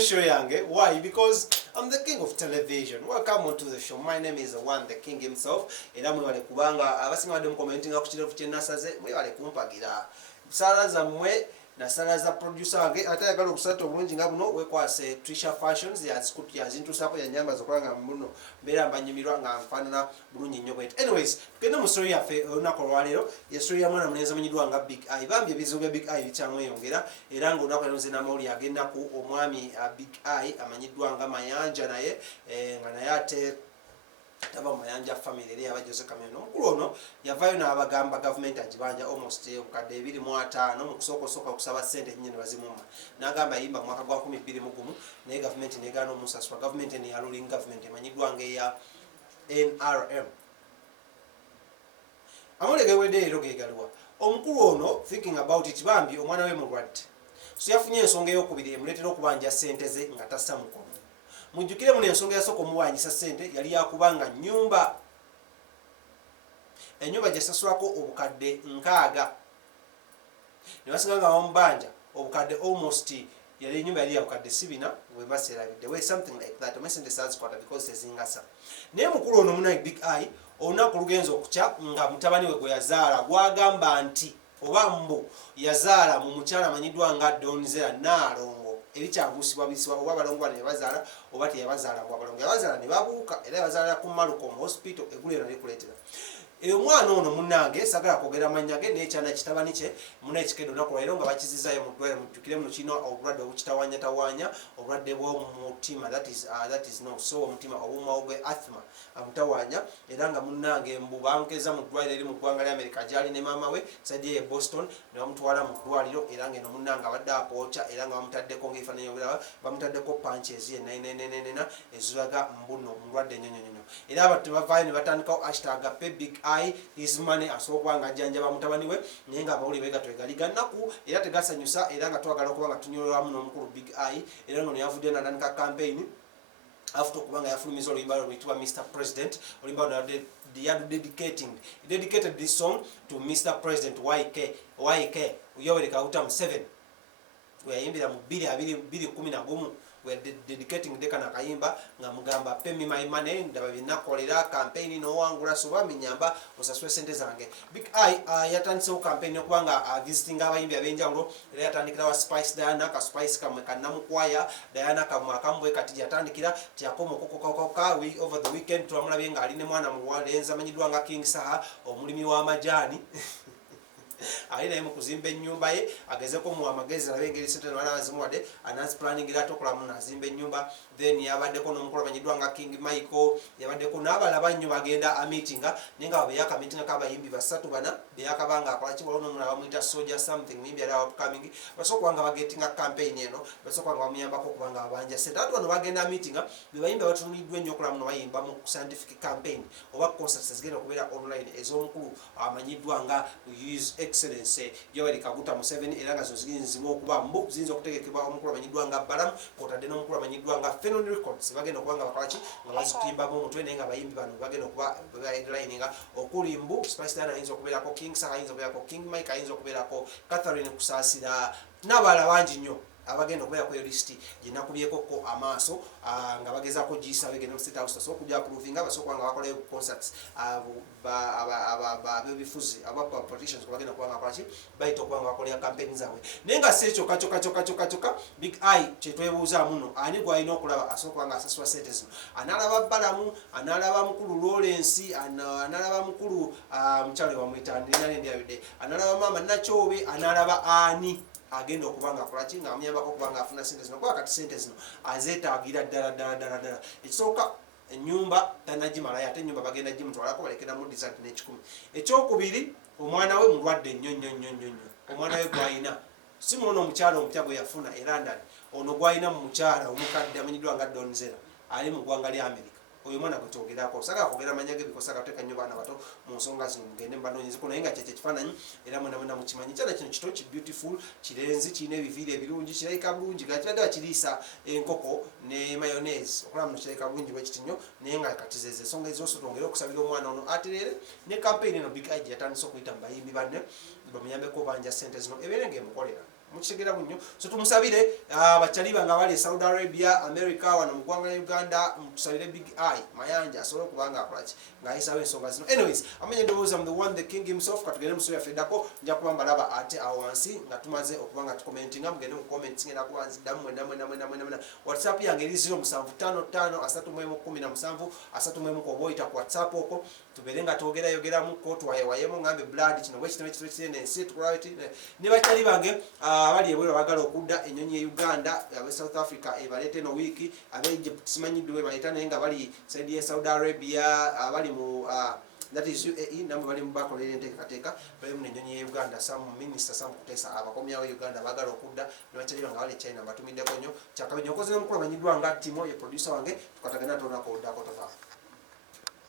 show yange. Why? Because I'm the king of television. Welcome on to the show. My name is the one, the king himself. Era mwale kubanga abasinga bade mukomentinga ku kirevu kyenasaze mwale kumpagira. Sala za mwe na sala za producer wange atayagala okusata obulungi nga buno wekwase Trisha Fashions yazintusako yanyamba zokulanga muno mbera mbanyumirwa nga nfanana bulungi nnyo bwete. Anyways, tukende mu story yaffe olunaku olwaleero ye story ya mwana muneza amanyiddwa nga Big Eye. Bambi ebizibu bya Big Eye bikyamweyongera era nga olunaku enoze namawuli agenda ku omwami Big Eye amanyiddwa nga Mayanja naye nga naye ate taba Mayanja family eri abajose kameno omukulu ono yavayo n'abagamba government agibanja almost obukadde 25 mu kusooka kusaba sente nnyini bazimuma n'agamba yimba mu mwaka gwa 2021 naye government negaana omusasula government ne ya ruling government emanyiddwa ngeya NRM amulegewedde leero gegaliwa omukulu ono thinking about it bambi omwana we mulwadde so yafunye ensonga ey'okubiri emuleetera okubanja sente ze nga tassa mukono mujjukire mu ensonga yasooka omuwanyisa sente yali yakubanga ennyumba gyesasulako obukadde 6 ne basinga nga bamubanja obukadde almost yali ennyumba yali yabukadde 4 webaserabidde way something like that omesente sazikwata because tezingasa naye mukulu ono munayi Big Eye olunaku lugenza okukya nga mutabani we gwe yazaala gwagamba nti oba mbu yazaala mu mukyala amanyiddwa nga Donzera Naalongo ebikyabusibwabisibwa oba abalongo ne bazaala oba teyabazaala mu abalongo yabazaala ne babuuka era yabazaala ku Malcolm Hospital egulero nalikuleetera omwana ono munnange sagala kwogera amannya ge n'ekyana kitabani kye muna ekikedo olunaku lwaleero nga bakizizayo mu ddwaliro mujjukire muno kirina obulwadde obukitawanyatawaanya obulwadde bw'omutima that is no so omutima obuumawo gwe asthma amutawaanya era nga munnange mbu bamukeza mu ddwaliro eri mu ggwanga lya America gyali ne maama we saidi ye Boston ne bamutwala mu ddwaliro era ng'eno munnange abadde apookya era nga bamutaddeko ng'ebifaananyi obiraba bamutaddeko punches ye nenenenena eziraga mbuno mulwadde nnyonyonyo era abantu bavaayo ne batandikawo hashtag pe Big Eye his money asobola nga ajjanjaba mutabani we naye nga amawulire beegato egaliga nnaku era tegasanyusa era nga twagala okuba nga tunyolwamu n'omukulu Big Eye era ngono yavudde n'atandika campaign after okubanga yafulumiza oluyimba luyitibwa Mr. President oluyimba dedicated this song to Mr. President YK Yoweri Kaguta Museveni weyayimbira mu 2011 we're dedicating the kana kayimba nga mugamba pay me my money ndaba binakolera campaign no wangula soba minyamba osaswe sente zange Big Eye yatandise ku campaign okubanga visiting abayimbi abenjawulo era yatandikira wa Spice Diana ka Spice kamwe kanamukwaya Diana kamwakambwe kati yatandikira tyakomo kokokoka we over the weekend twamulabye nga aline mwana muwalenza amanyiddwa nga King Saha omulimi wa majani ali naye mu kuzimba ennyumba ye agezeko mu amagezi alabe engeri sente n'azimuwadde anansi planning era tokolamu n'azimba ennyumba then yabaddeko n'omukulu amanyiddwa nga King Michael yabaddeko n'abalaba nnyo bagenda amitinga naye nga beyaka mitinga k'abayimbi 3-4 beyakabanga akola kiwala n'omulala bamuyita Soldier something muyimbi ali upcoming basooka nga bagetinga campaign eno basooka nga bamuyambako okubanga babanja sente ate bano bagenda amitinga bebayimbi abatunuliddwa ennyo okulamu nobayimba mu scientific campaign oba concerts ezigenda okubeera online ez'omukulu amanyiddwa nga Excellency Yoweri Kaguta Museveni era nga zo ziyinzibwa okuba mbu ziyinza okutegekebwa omukulu amanyiddwa nga Balamu kwotadde n'omukulu amanyiddwa nga Phenon Records bagenda okuba nga bakolaki nga bazitimbamu omutwe naye nga abayimbi bano bagenda okuba headlininga okuli mbu Spice Diana ayinza okubeerako King Saha ayinza okubeerako King Mike ayinza okubeerako Catherine Kusaasira n'abalala bangi nnyo abagenda okubeera ku listi gyenakubyeko amaaso nga bagezaako gisa begenda mu State House so okujja kuruvinga basooka nga bakola concerts abebifuzi aba politicians bagenda kuba nga kolaki bayita okuba nga bakolera campaign zaabwe naye nga si ekyo kyokka Big Eye kyetwebuuza muno ani gwalina okulaba asooka nga asasula sente zino analaba Balamu analaba mukulu Lawrence analaba mukulu mukyalo bamuyita ndinanendyawidde analaba maama Nakyobe analaba ani agenda okubanga akolaki nga amuyambako okubanga afuna sente zino kuba kati sente zino azeetaagira ddala ekisooka ennyumba tanagimalayo ate ennyumba bagenda gimutwalako balekeramu disant n'ekikumi ekyokubiri omwana we mulwadde nnyo omwana we gwalina si muno omukyala omupya gwe yafuna e London ono gwalina mu mukyala omukadde amanyiddwa nga Donzera ali mu ggwanga lya America oyo mwana gwe twogerako osagala kwogera amanya ge bikosa gateeka nnyo baana bato mu nsonga zino mugende mbanoonyezeko naye nga kyekyo ekifaananyi era mwena mukimanyi kyana kino kito ki beautiful kirenzi kirina ebiviiri ebirungi kirabika bulungi nga kibadde bakiriisa enkoko ne mayonnaise okulaba muno kirabika bulungi bwe kiti nnyo naye nga kati zeze ensonga ezose twongere okusabira omwana ono atereere ne campaign eno Big Eye yatandise okuyita mu bayimbi banne bamuyambeko banja sente zino ebeere ng'emukolera mukitegeera bunyo. So tumusabire abachali banga bali Saudi Arabia, America, wano mu ggwanga lya Uganda, mutusabire Big Eye Mayanja asobole kubanga akolaki ng'ayisawo ensonga zino. Anyways, amenye ndowooza the one the king himself, katugende mu story feddako nja kuba mbalaba ate awo wansi nga tumaze okubanga tukomentinga, mugende mu comments ngenda kubanzi damu mwena. WhatsApp yange eri 0755 koboyita ku WhatsApp okwo tubere nga twogeramu ko twayewayemu ngambe blood kino bwe kitone nensi tukulaweti ne bachali bange abali ebwe bagala okudda enyonyi e Uganda abe South Africa ebalete no wiki abe Egypt simanyidwe bayita nenga bali side ya Saudi Arabia abali mu that is UAE namwe bali mu bakolera enteekateeka bali mu enyonyi e Uganda some minister some kutesa abakomyawo Uganda bagala okudda ne bachali bange abali China batumidde konyo kyakabe nyokoze mukulu manyidwa nga timo ye producer wange tukatagana tonako odako tofa